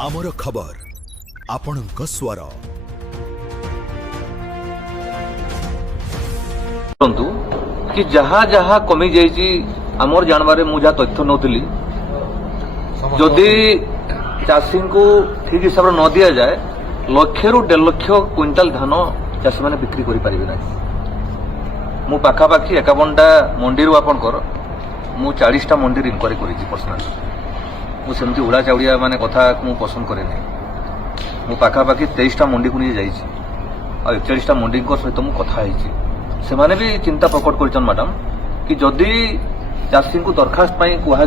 आमर खबर आपणक स्वर कि जहाँ जहाँ कमी जाइए आमर जानवर मुझा तथ्य नौली जदि चाषी को ठीक हिसाब से न दि जाए लक्ष रु 1.5 लाख क्विंटाल धान चाषी मैंने बिक्री करें ना मु पाखापाखि 51टा मंडी आपणकर मु 40टा मंडी इनक्वारी कर पर्सनाल मुझे उड़ा चाउड़िया माने कथा मु पसंद करे मु पाखापाखि 23टा मंडी को नहीं जाइए 41टा मंडी सहित मु कथा से माने भी चिंता प्रकट कर मैडम कि जदि चाषी को दरखास्त कह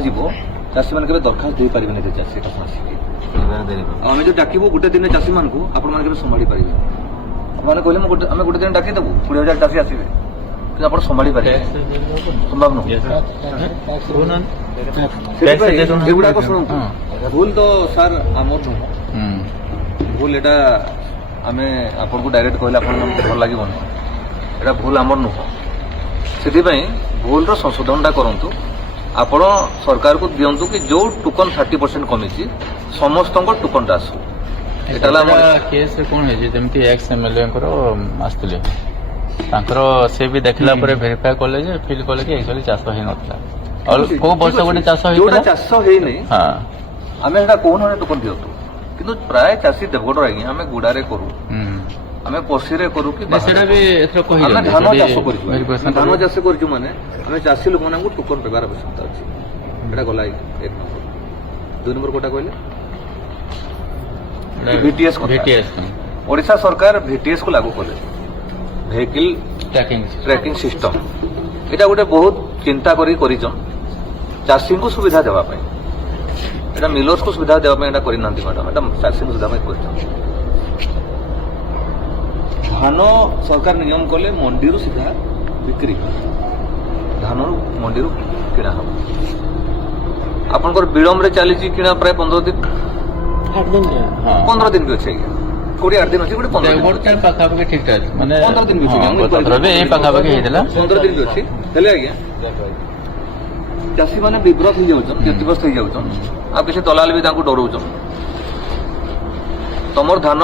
चाषी मैंने केवल दरखास्त दे पारे चाषी आम जो डाक गोटे दिन चाषी मान को आप संभाली पारे मैंने कहले आम गोटे दिन डाकिदेबू 20,000 चाषी आसवे कि आप संभाली पारे संभव नुगुड़ाक शुणु भूल तो सार आमर नुह भूल एटा आम आपन को डायरेक्ट कहले भल लगे एटा भूल आमर नुह से भूल संशोधन करूँ आपण सरकार को दिंतु कि जो टोकन 30% कमी समस्त टोकन आसू केस कौन है जमी एक्स एमएलए आसते से भी देखला भेरीफाई कले फिल कले कि एक्चुअली चाष हो नथिला और को वर्ष गोटे चाष होइला चाष हेई नै हां आमे एटा कोन होने टोकन दियतु किंतु प्राय चाषी देवगढ़ आगे आमे गुडारे करू आमे पसीरे करू कि सेटा भी एथरो कहि आमे धान चाष करू धान चाष करू माने आमे चाषी लोक माने टोकन पेबार आवश्यकता अछि एटा गला एक नंबर 2 नंबर कोटा कहले VTS ओडिशा सरकार VTS को लागू कले भेहिकल ट्रैकिंग सिस्टम एटा गोटे बहुत चिंता करी चाषी को सुविधा देवाई एटा मिलर्स को सुविधा देवाई एटा करना मैडम एटा चाषी को सुविधा कर धान सरकार नियम कले मंडी रू सीधा बिक्री धान मंडी रू किना हम आपनकर विलम्ब चली किना प्राय 15 दिन 15 दिन भी अच्छे 8 दिन अच्छे 15 दिन ठीक ठाक माने 15 दिन भी अच्छे 15 दिन भी अच्छे हेले आज्ञा चाषी मैंने विव्रत हो जाऊन क्षतिग्रस्त हो जाऊन आ किसी दलाल भी डराऊन तुम धान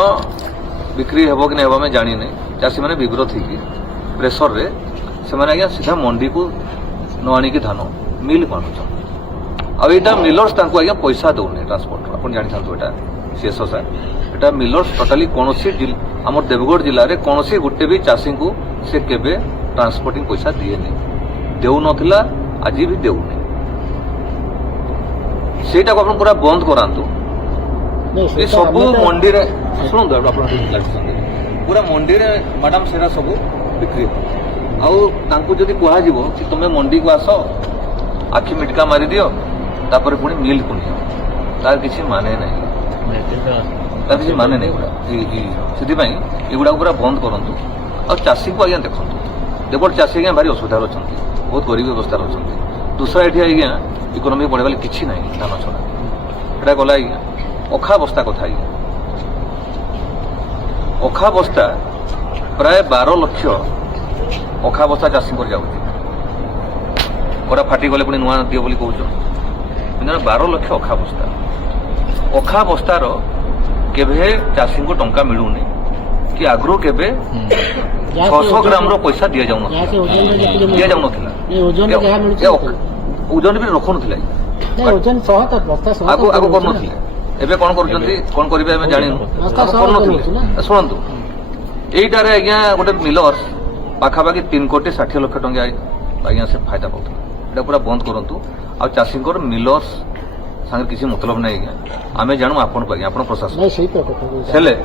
बिक्री हेब कि नहीं जानी नहीं चाषी मैंने विव्रत हो प्रेसर रे से माने आज्ञा सीधा मंडी को न आनिकी धान मिल को आणुछन आ एटा मिलर्स तांको आज्ञा पैसा दौने ट्रांसपोर्ट अपन जानि थांतो एटा शेष सार एटा मिलर्स टोटाली कोनोसी हमर देवगढ़ जिल्ला रे कोनोसी गुटे भी चाषी को से केबे ट्रांसपोर्टिंग पैसा दिए नहीं देउ नथिला आज भी देउ नहीं सेटा को अपन पूरा बंद करांतु ये सब मंडी रे सुनो दो अपन पूरा मंडी रे मैडम सेरा सब बिक्री आउ तांको जदी कुहा जीवो कि तुमे मंडी को आसो आखि मिटका मारी दियो तापर पुणी मिल को नियो तार किछि माने नहीं तार किछि माने नहीं गुडा से एगुड़ा पूरा बंद करंतु और चाषी को आज्ञा देखंतु देवगढ़ चाषी आज्ञा भारी असुविधा अछंती बहुत गरीब अवस्था अछंती दूसरा एठी आज्ञा इकोनॉमी बढ़े वाली किछि नहीं धान छड़ा एटा गला आज्ञा अखा बस्ता कथा आज्ञा अखा बस्ता प्राय 12 लाख अखा बस्ता चाषी कर जाउची कोड़ा फाटी गले पुणी नुआ दियो बोली कहउछ 12 लाख अखा बस्तार केभे चाषी को टंका मिलूनी कि आगरू केभे 600 ग्राम रो पैसा दिया जाउन ओजन भी रखु आगो कर एबे कौन कौन करेंगे आम जान शुणु यहीटार आज्ञा गोटे मिलर्स पाखापाखि 3 कोटी 60 लाख टंका आज्ञा से फायदा पाता एटा पूरा बंद करूँ आ चाषी मिलर्स सांगे किसी मतलब नहीं आज्ञा आम जानू आपन को आज्ञा प्रशासन हेले